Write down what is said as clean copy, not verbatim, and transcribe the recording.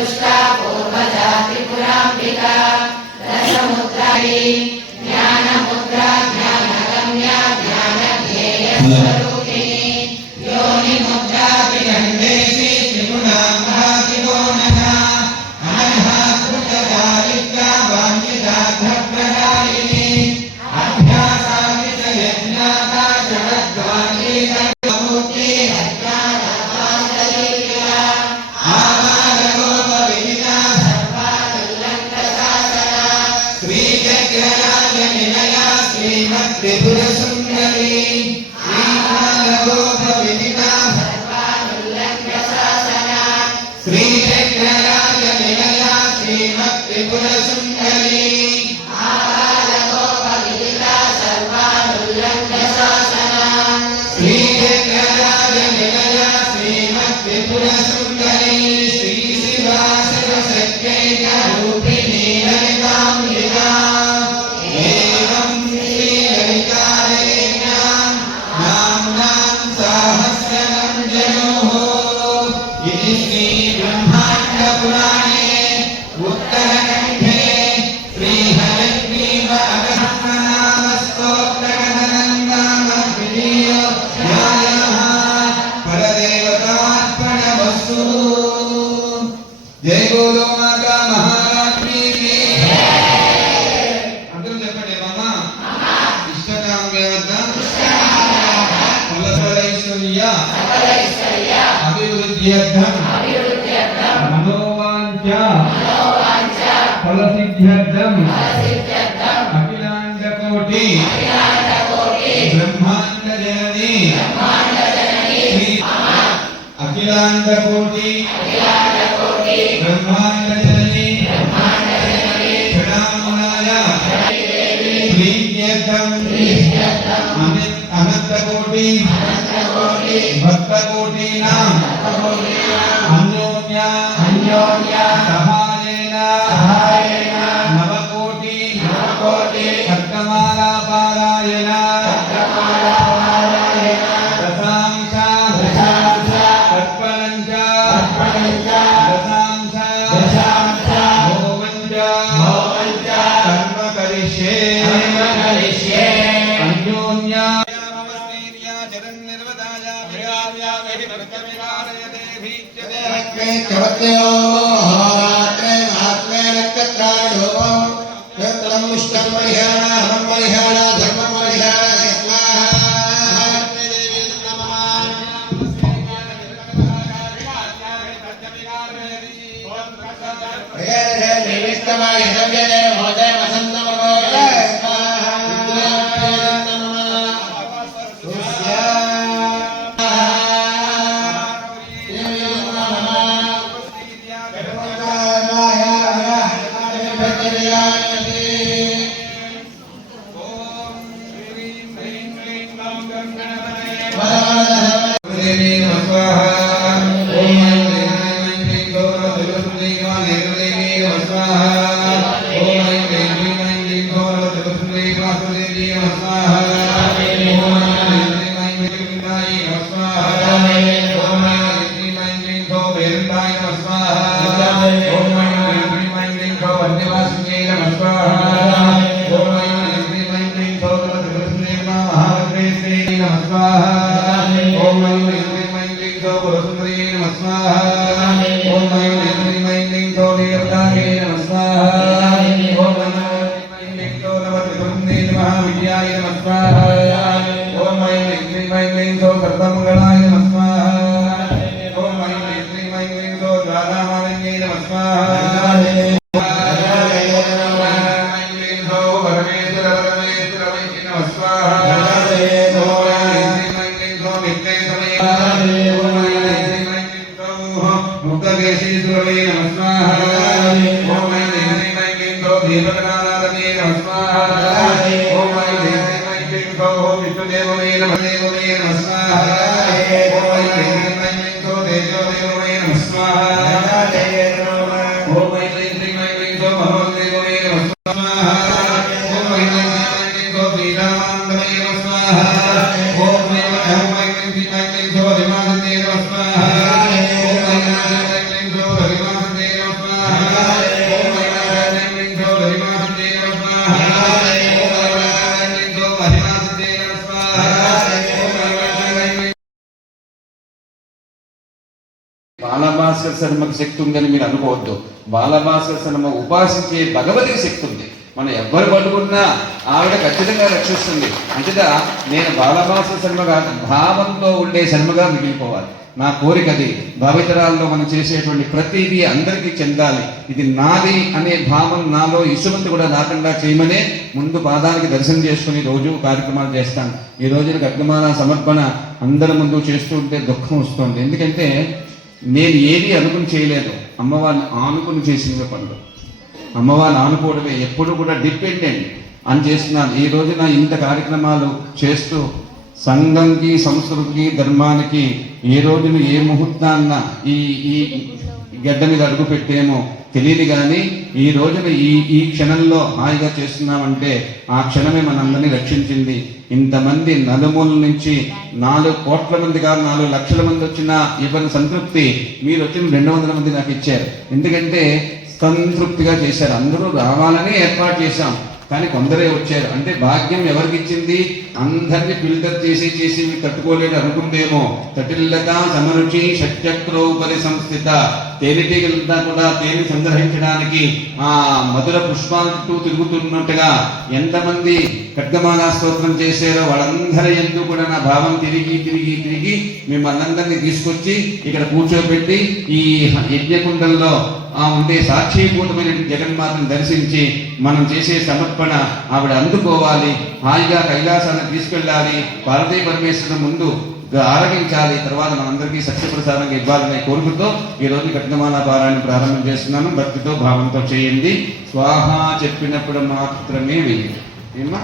दुष्टा पूर्वजा त्रिपुराम्बिका दशमुद्रायी ज्ञानमुद्रा ज्ञानगम्या ज्ञानज्ञेयस्वरूपिणी योनिमुद्रा विगण्डेशी त्रिगुणाम्भातिगो नघा अनघाकृतदारिद्र्या वाञ्छितार्थप्रदायिनी अभ्यासामितयज्ञाता षडद्वाङ्गीता त्रिपुर सुंदरी श्रीकालगोपविदिता सर्वानुल्लङ्घ्य शासना श्रीचक्रराज निलया श्रीमत् त्रिपुर सुंदरी आकालगोपविदिता सर्वानुल्लङ्घ्य शासना श्रीचक्रराज निलया श्रीमत् त्रिपुर सुंदरी श्री शिवा शिवशक्त्यैक रूपिणी ललिताम्बिका जय बोलो माता महारानी की अंदर చెప్పండి మామ ఇష్టకామ్యత ఫలఫలైశ్వర్య అభివృద్ధ్యర్థం మనోవాంఛ ఫలసిద్ధ్యర్థం అఖిలాండ కోటి బ్రహ్మాండ జనని అఖిలాండ కోటి ब्रह्मांड जननी षडामुनाय प्रीत्यर्थम अनंत कोटि भक्त कोटि नाम अन्योन्य सहायेन नव कोटि सप्तमाला पारायण दशांश तर्पणंच బాలభాస్కర్ శర్మకు శక్తి ఉందని మీరు అనుకోవద్దు. బాలభాస్కర్ శర్మ ఉపాసించే భగవతికి శక్తి ఉంది. మనం ఎవ్వరు పట్టుకున్నా ఆవిడ ఖచ్చితంగా రక్షిస్తుంది. అంతేత నేను బాలభాస్కర్ శర్మగా భావంతో ఉండే శర్మగా మిగిలిపోవాలి. నా కోరిక అది. భావితరాల్లో మనం చేసేటువంటి ప్రతిదీ అందరికీ చెందాలి, ఇది నాది అనే భావం నాలో ఇసుమంతి కూడా రాకుండా చేయమనే ముందు పాదానికి దర్శనం చేసుకుని రోజు కార్యక్రమాలు చేస్తాను. ఈ రోజున గడ్డమాల సమర్పణ అందరి ముందు చేస్తూ ఉంటే దుఃఖం వస్తుంది. ఎందుకంటే నేను ఏది అనుకుని చేయలేదు, అమ్మవారిని ఆనుకుని చేసిన పనులు. అమ్మవారిని ఆనుకోవడమే, ఎప్పుడు కూడా డిపెండెంట్ అని చేస్తున్నాను. ఈ రోజున ఇంత కార్యక్రమాలు చేస్తూ సంఘంకి, సంస్కృతికి, ధర్మానికి ఏ రోజున ఏ ముహూర్తాన్న ఈ ఈ గడ్డ మీద అడుగు పెట్టేమో తెలియదు. కానీ ఈ రోజున ఈ క్షణంలో హాయిగా చేస్తున్నామంటే ఆ క్షణమే మనందరినీ రక్షించింది. ఇంతమంది నలుమూల నుంచి 4 కోట్ల మంది కాదు 4 లక్షల మంది వచ్చినా ఇవ్వని సంతృప్తి మీరు వచ్చిన 200 మంది నాకు ఇచ్చారు. ఎందుకంటే సంతృప్తిగా చేశారు. అందరూ రావాలని ఏర్పాటు చేశాం, కానీ కొందరే వచ్చారు. అంటే భాగ్యం ఎవరికి ఇచ్చింది? అందరినీ ఫిల్టర్ చేసి తట్టుకోలేడు అనుకుందేమో. తటిల్లత సమరుచి షట్చక్రోపరి సంస్థిత. తేనెటీగలంతా కూడా తేనె సంగ్రహించడానికి ఆ మధుర పుష్పాల చుట్టూ తిరుగుతున్నట్టుగా ఎంతమంది ఖడ్గమాల స్తోత్రం చేశారో వాళ్ళందరి యందు కూడా నా భావం తిరిగి మిమ్మల్ని అందరినీ తీసుకొచ్చి ఇక్కడ కూర్చోబెట్టి ఈ యజ్ఞకుండంలో ఉండే సాక్షిభూతమైన జగన్మాతను దర్శించి మనం చేసే సమర్పణ ఆవిడ అందుకోవాలి, హాయిగా కైలాసాన్ని తీసుకెళ్ళాలి, పార్వతీ పరమేశ్వరుని ముందు ఆరగించాలి, తర్వాత మనందరికీ సత్యప్రసాదంగా ఇవ్వాలనే కోరికతో ఈ రోజు కఠినమాల పారాయణ ప్రారంభం చేస్తున్నాను. భక్తితో భావంతో చేయండి. స్వాహ చెప్పినప్పుడు మాత్రమే వెయ్యండి. ఏమ్మా?